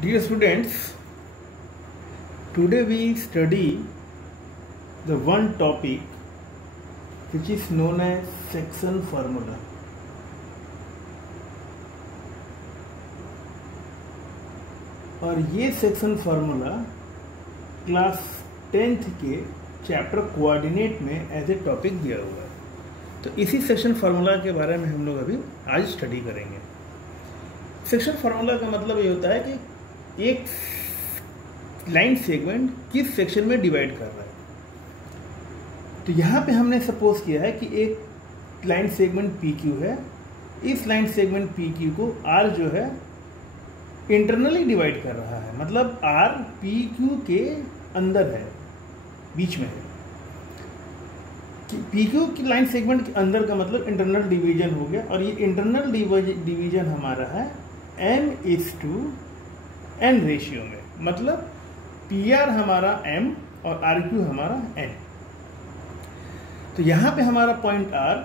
Dear students, today we study the one topic which is known as section formula. और ये section formula class 10th के chapter coordinate में as a topic दिया हुआ है। तो इसी सेक्शन फार्मूला के बारे में हम लोग अभी आज स्टडी करेंगे। सेक्शन फार्मूला का मतलब ये होता है कि एक लाइन सेगमेंट किस सेक्शन में डिवाइड कर रहा है। तो यहाँ पे हमने सपोज किया है कि एक लाइन सेगमेंट PQ है। इस लाइन सेगमेंट PQ को R जो है इंटरनली डिवाइड कर रहा है, मतलब R PQ के अंदर है, बीच में है। PQ की लाइन सेगमेंट के अंदर का मतलब इंटरनल डिवीजन हो गया, और ये इंटरनल डिवीजन हमारा है M/N रेशियो में, मतलब PR हमारा M और RQ हमारा N। तो यहाँ पे हमारा पॉइंट R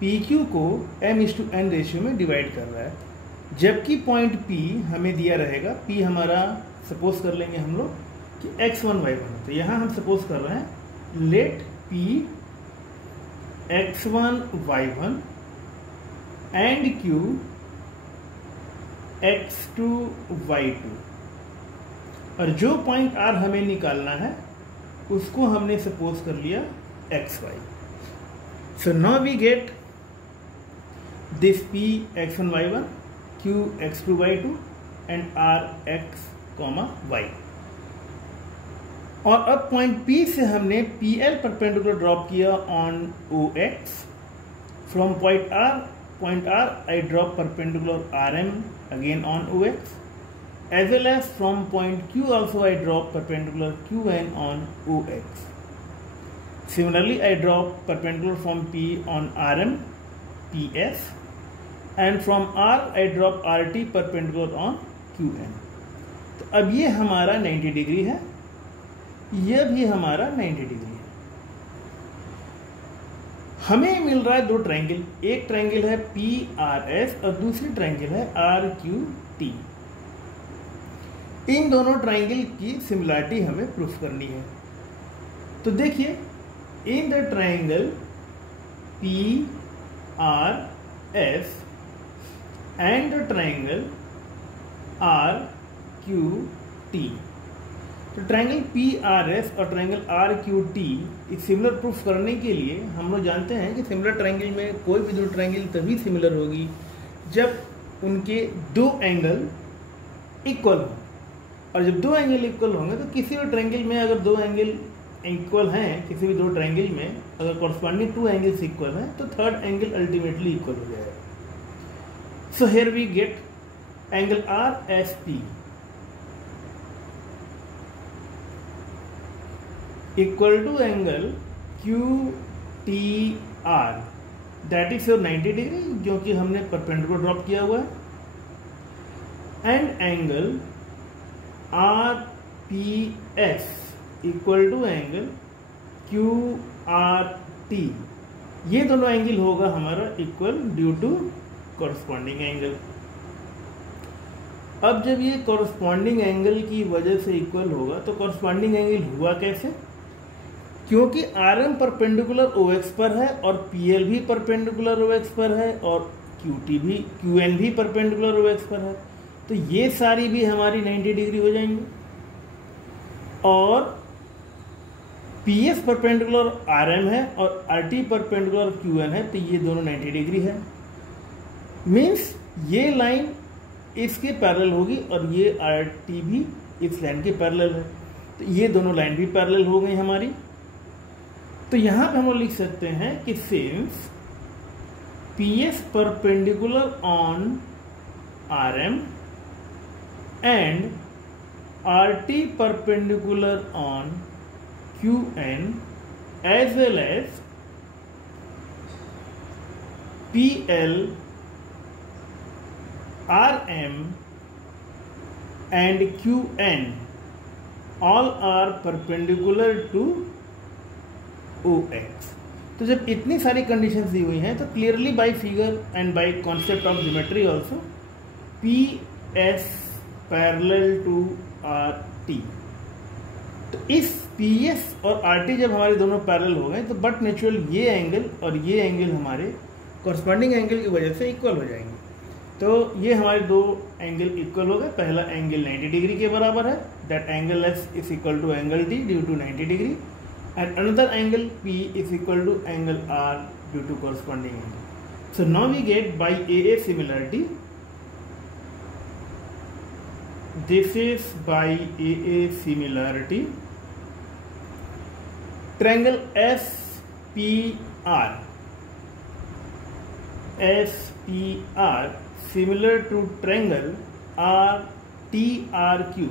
PQ को M/N रेशियो में डिवाइड कर रहा है, जबकि पॉइंट P हमें दिया रहेगा। P हमारा सपोज कर लेंगे हम लोग कि x1 y1। तो यहाँ हम सपोज कर रहे हैं late P x1 y1 and Q x2 y2, और जो पॉइंट R हमें निकालना है उसको हमने सपोज कर लिया xy। So now we get this P x1 y1, Q x2 y2 and R x, y। और अब पॉइंट P से हमने PL परपेंडिकुलर ड्रॉप किया on OX। From point R I drop perpendicular RM again on OX, as well as from point Q also I drop perpendicular QN on OX. Similarly, I drop perpendicular from P on RM, PS, and from R I drop RT perpendicular on QN. तो अब ये हमारा 90 degree है, यह भी हमारा 90 degree है। हमें मिल रहा है दो ट्रायंगल, एक ट्रायंगल है PRS और दूसरी ट्रायंगल है RQT। इन दोनों ट्रायंगल की सिमिलरिटी हमें प्रूफ करनी है। तो देखिए, in the triangle PRS and the triangle RQT। तो ट्रायंगल PRS और ट्रायंगल RQT इस सिमिलर प्रूफ करने के लिए हम लोग जानते हैं कि सिमिलर ट्रायंगल में कोई भी दो ट्रायंगल तभी सिमिलर होगी जब उनके दो एंगल इक्वल हों। और जब दो एंगल इक्वल होंगे तो किसी भी ट्रायंगल में अगर दो एंगल इक्वल हैं, किसी भी दो ट्रायंगल में अगर कॉरस्पॉन्डिंग टू एंगल्स इक्वल हैं, तो थर्ड एंगल अल्टीमेटली इक्वल हो जाएगा। So here we get angle RSP equal to angle QTR, that is your 90 degree, जो कि हमने परपेंडिकुलर ड्रॉप किया हुआ है, and angle RPS equal to angle QRT। ये दोनों एंगल होगा हमारा equal due to corresponding angle. अब जब ये कॉरस्पॉन्डिंग एंगल की वजह से इक्वल होगा, तो कॉरस्पॉन्डिंग एंगल हुआ कैसे? क्योंकि RM परपेंडिकुलर OX पर है और PL भी परपेंडिकुलर OX पर है और QN भी परपेंडिकुलर OX पर है, तो ये सारी भी हमारी 90 डिग्री हो जाएंगी। और PS परपेंडिकुलर RM है और RT परपेंडिकुलर QN है, तो ये दोनों 90 डिग्री है। मीन्स ये लाइन इसके पैरेलल होगी और ये RT भी इस लाइन के पैरेलल है, तो ये दोनों लाइन भी पैरेलल हो गई हमारी। तो यहाँ पे हम लोग लिख सकते हैं कि since PS perpendicular on RM and RT perpendicular on QN as well as PL RM and QN all are perpendicular to OX। तो जब इतनी सारी कंडीशंस दी हुई हैं, तो clearly by figure and by concept of geometry also PS parallel to R T. तो इस P S और आर टी जब हमारे दोनों पैरेलल हो गए तो बट नेचुरल ये एंगल और ये एंगल हमारे कॉरस्पॉन्डिंग एंगल की वजह से इक्वल हो जाएंगे। तो ये हमारे दो एंगल इक्वल हो गए। पहला एंगल 90 डिग्री के बराबर है, that angle S is equal to angle T due to 90 degree, and another angle P is equal to angle R due to corresponding angle. So now we get by A similarity, this is by A similarity, triangle SPR similar to triangle RTRQ।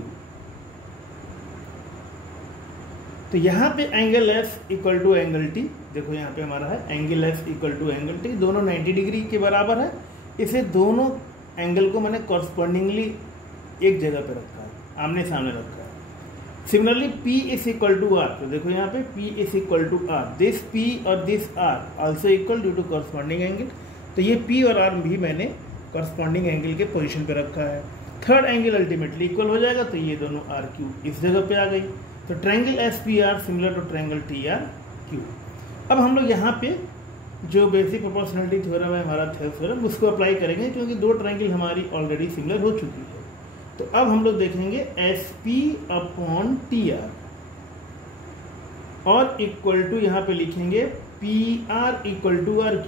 तो यहाँ पे angle S equal to angle T, देखो यहाँ पे हमारा है angle S equal to angle T, दोनों 90 degree के बराबर है। इसे दोनों एंगल को मैंने कॉरस्पॉन्डिंगली एक जगह पे रखा है, आमने सामने रखा है। Similarly P is equal to R, तो देखो यहाँ पे P is equal to R, this P और this R also equal due to corresponding angle. तो ये P और R भी मैंने कॉरस्पॉन्डिंग एंगल के पोजीशन पे रखा है। थर्ड एंगल अल्टीमेटली इक्वल हो जाएगा, तो ये दोनों RQ इस जगह पे आ गई। तो triangle SPR similar to triangle TRQ। अब हम लोग यहाँ पे जो बेसिक प्रोपोर्शनलिटी थ्योरम है हमारा थ्योरम, उसको अप्लाई करेंगे क्योंकि दो ट्रायंगल हमारी ऑलरेडी सिमिलर हो चुकी है। तो अब हम लोग देखेंगे SP अपॉन TR और इक्वल टू यहाँ पे लिखेंगे PR इक्वल टू RQ,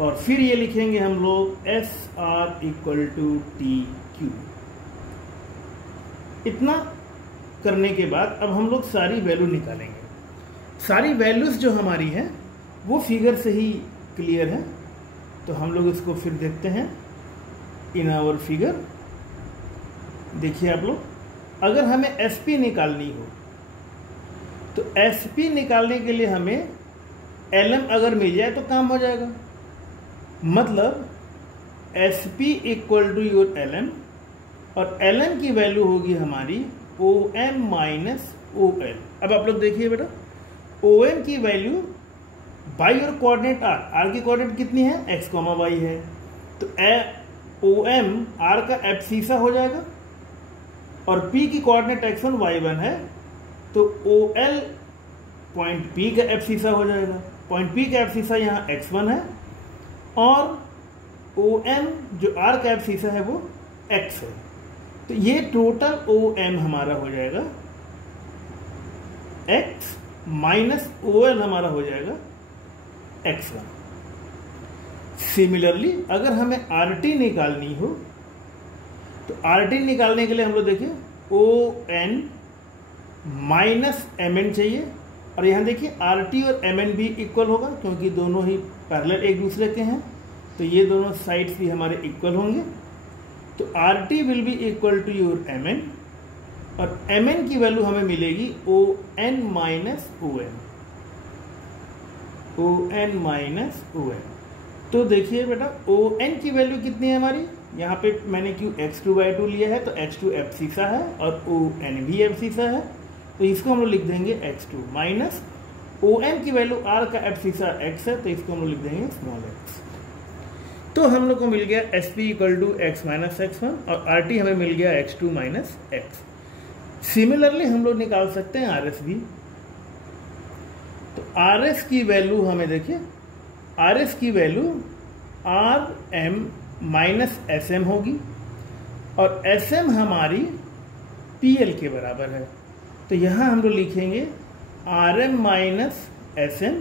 और फिर ये लिखेंगे हम लोग SR इक्वल टू TQ। इतना करने के बाद अब हम लोग सारी वैल्यू निकालेंगे। सारी वैल्यूज जो हमारी हैं वो फिगर से ही क्लियर है, तो हम लोग इसको फिर देखते हैं इन आवर फिगर। देखिए आप लोग, अगर हमें SP निकालनी हो तो SP निकालने के लिए हमें LM अगर मिल जाए तो काम हो जाएगा। मतलब SP equal to your LM, और LM की वैल्यू होगी हमारी OM माइनस OL। अब आप लोग देखिए बेटा, OM की वैल्यू बाई और कोऑर्डिनेट R की कोऑर्डिनेट कितनी है, x, y है, तो OM R का एब्सीसा हो जाएगा, और P की कोऑर्डिनेट x1 y1 है, तो OL पॉइंट P का एब्सीसा हो जाएगा। पॉइंट P का एब्सीसा यहाँ x1 है, और OM जो R का एब्सीसा है वो x है। तो ये टोटल OM हमारा हो जाएगा x माइनस OL हमारा हो जाएगा x1। सिमिलरली अगर हमें RT निकालनी हो तो RT निकालने के लिए हम लोग देखिए ON माइनस MN चाहिए, और यहाँ देखिए RT और MN भी इक्वल होगा क्योंकि दोनों ही पैरेलल एक दूसरे के हैं, तो ये दोनों साइड्स भी हमारे इक्वल होंगे। तो RT will be equal to your MN, और MN की वैल्यू हमें मिलेगी ON minus ON, ON minus ON। तो देखिए बेटा ON की वैल्यू कितनी है हमारी, यहाँ पे मैंने क्यों x2/2 लिया है, तो x2 एब्सीसा है और ON भी एब्सीसा है, तो इसको हम लोग लिख देंगे x2 माइनस OM की वैल्यू R का एब्सीसा x है, तो इसको हम लोग लिख देंगे स्मॉल x। तो हम लोग को मिल गया SP equal to x minus x1, और RT हमें मिल गया x2 माइनस x। सिमिलरली हम लोग निकाल सकते हैं RS भी। तो RS की वैल्यू हमें देखिए, RS की वैल्यू RM माइनस SM होगी, और SM हमारी PL के बराबर है, तो यहाँ हम लोग लिखेंगे RM माइनस SM,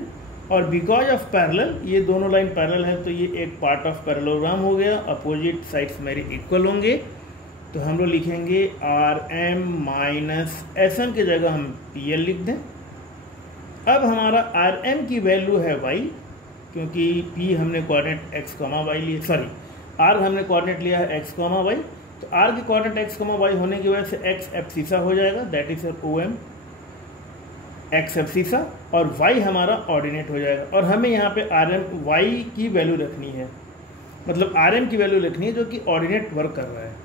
और बिकॉज ऑफ पैरेलल, ये दोनों लाइन पैरेलल है तो ये एक पार्ट ऑफ पैरेललोग्राम हो गया, अपोजिट साइड्स मेरे इक्वल होंगे, तो हम लोग लिखेंगे RM माइनस SM की जगह हम PL लिख दें। अब हमारा RM की वैल्यू है y, क्योंकि P हमने कोऑर्डिनेट x, y लिए, सॉरी R हमने कोऑर्डिनेट लिया है x, y, तो R की कोऑर्डिनेट x, y होने की वजह से x एब्सीसा हो जाएगा, that is OM x abscissa, और y हमारा ऑर्डिनेट हो जाएगा। और हमें यहाँ पे RM y की वैल्यू रखनी है, मतलब RM की वैल्यू रखनी है जो कि ऑर्डिनेट वर्क कर रहा है,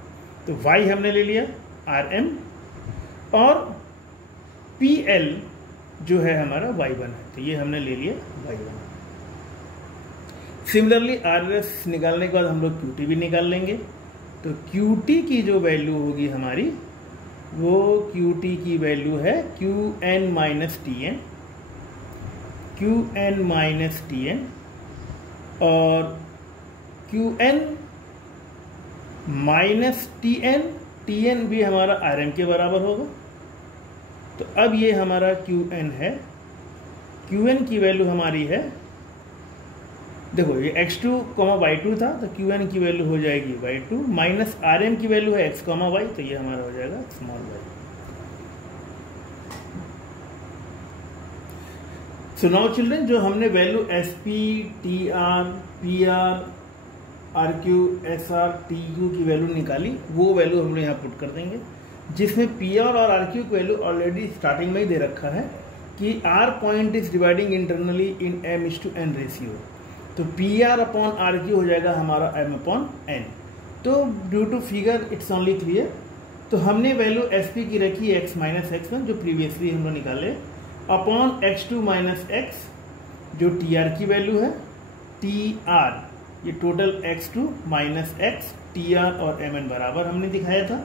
तो y हमने ले लिया RM, और PL जो है हमारा y1 है, तो ये हमने ले लिया y1। सिमिलरली आर एस निकालने के बाद हम लोग क्यू टी भी निकाल लेंगे। तो क्यू टी की जो वैल्यू होगी हमारी, वो क्यू टी की वैल्यू है Q N minus T N, Q N minus T N, और Q N minus T N भी हमारा आर एम के बराबर होगा। तो अब ये हमारा क्यू एन है, क्यू एन की वैल्यू हमारी है, देखो ये x2, y2 था, तो क्यू एन की वैल्यू हो जाएगी y2 माइनस आर एम की वैल्यू है x, y, तो ये हमारा हो जाएगा small y। So now children, जो हमने value S P, T R, P R, R Q, S R, T Q की वैल्यू निकाली, वो वैल्यू हम लोग यहाँ पुट कर देंगे, जिसमें पी आर और आर क्यू की वैल्यू ऑलरेडी स्टार्टिंग में ही दे रखा है कि R point is dividing internally in m/n ratio. तो P R upon R Q हो जाएगा हमारा m/n। तो due to figure it's only clear. तो हमने वैल्यू एस पी की रखी x माइनस x1 जो प्रीवियसली हम लोग निकाले, अपॉन x2 माइनस x जो टी आर की वैल्यू है, टी आर ये total x2 minus x, T R और mn बराबर हमने दिखाया था।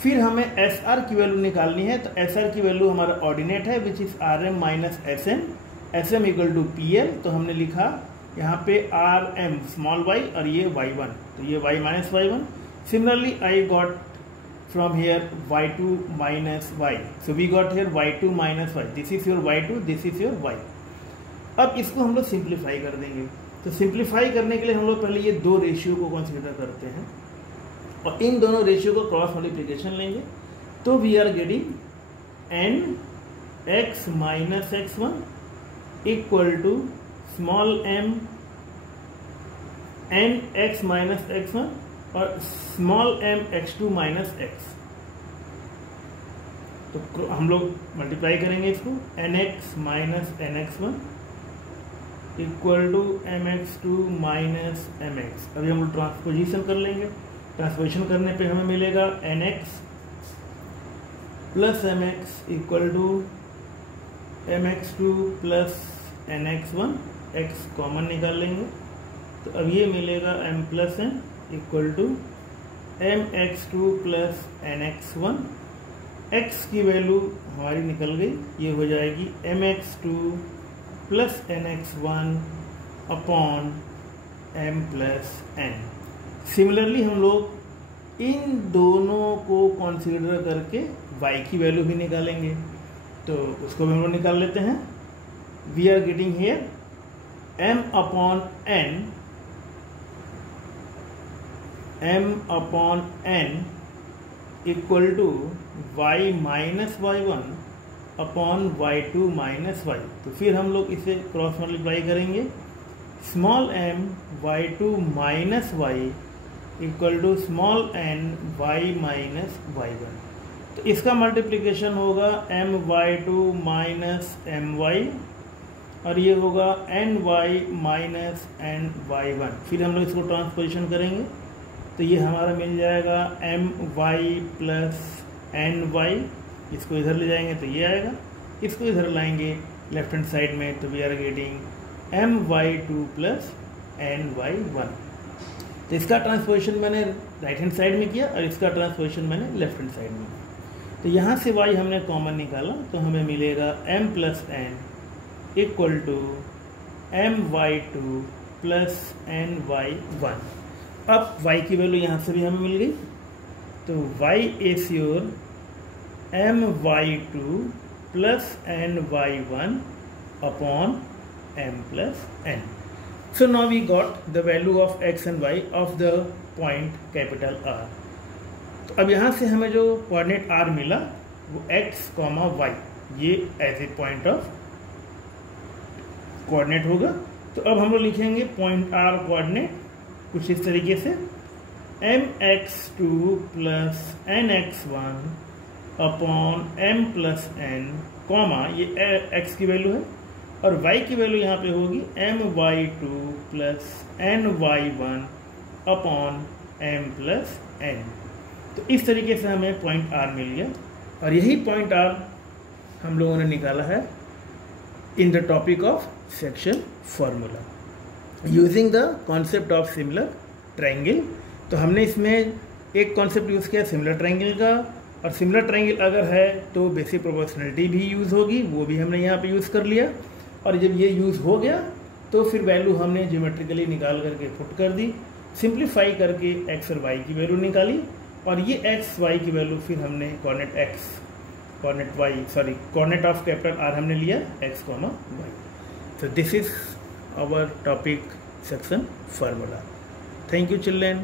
फिर हमें एस आर की वैल्यू निकालनी है। तो एस आर की वैल्यू हमारा ऑर्डिनेट है which is R M minus S M, S M equal to P L. तो हमने लिखा यहाँ पे आर एम स्मॉल y और ये y1, तो ये y minus y1। Similarly I got from here y2 minus y, so we got here y2 minus y, this is your y2, this is your y। अब इसको हम लोग simplify कर देंगे। तो सिंप्लीफाई करने के लिए हम लोग पहले ये दो रेशियो को कंसीडर करते हैं और इन दोनों रेशियो को क्रॉस मल्टीप्लिकेशन लेंगे। तो we are getting N X minus x1 equal to small M N X minus x1 और small M x2 minus x। तो हम लोग मल्टीप्लाई करेंगे इसको, N X minus N x1 equal to M x2 minus M x। अभी हम लोग transposition कर लेंगे। ट्रांसपोजिशन करने पे हमें मिलेगा N X plus M X equal to M x2 plus N x1, x common निकाल लेंगे। तो अब ये मिलेगा m plus N equal to M x2 plus N x1, x की वैल्यू हमारी निकल गई, ये हो जाएगी M x2 plus N x1 upon m plus n। Similarly हम लोग इन दोनों को कंसीडर करके y की वैल्यू भी निकालेंगे। तो उसको भी हम लोग निकाल लेते हैं। We are getting here m upon n equal to y minus y1 upon y2 minus y। तो फिर हम लोग इसे क्रॉस मल्टीप्लाई करेंगे, small m y2 minus y equal to small n y minus y1। तो इसका मल्टीप्लिकेशन होगा my2 minus my और ये होगा ny माइनस ny1। फिर हम लोग इसको ट्रांसपोजिशन करेंगे तो ये हमारा मिल जाएगा my प्लस ny। इसको इधर ले जाएंगे तो ये आएगा, इसको इधर लाएंगे लेफ्ट हैंड साइड में, तो we are getting my2 plus ny1। तो इसका ट्रांसपोजिशन मैंने राइट हैंड साइड में किया और इसका ट्रांसपोजिशन मैंने लेफ्ट हैंड साइड में किया। तो यहाँ से y हमने कॉमन निकाला तो हमें मिलेगा m plus n equal to my2 plus ny1। अब y की वैल्यू यहाँ से भी हमें मिल गई, तो y is your my2 plus ny1 upon m plus n। So now we got the value of x and y of the point capital R। तो अब यहाँ से हमें जो कोऑर्डिनेट R मिला वो x, y ये as a point of coordinate होगा। तो अब हम लोग लिखेंगे पॉइंट R कोऑर्डिनेट कुछ इस तरीके से mx2 plus nx1 upon m plus n, ये x की वैल्यू है और y की वैल्यू यहाँ पे होगी my2 plus ny1 upon m plus n। तो इस तरीके से हमें पॉइंट R मिल गया और यही पॉइंट R हम लोगों ने निकाला है in the topic of section formula. Using the concept of similar triangle. तो हमने इसमें एक कॉन्सेप्ट यूज़ किया सिमिलर ट्रायंगल का, और सिमिलर ट्रायंगल अगर है तो बेसिक प्रोपोर्शनलिटी भी यूज़ होगी, वो भी हमने यहाँ पे यूज़ कर लिया। और जब ये यूज़ हो गया तो फिर वैल्यू हमने ज्योमेट्रिकली निकाल करके पुट कर दी, सिंप्लीफाई करके एक्स और वाई की वैल्यू निकाली, और ये एक्स वाई की वैल्यू फिर हमने coordinate X coordinate Y coordinate of capital R हमने लिया X comma Y. So this is our topic section formula. Thank you children.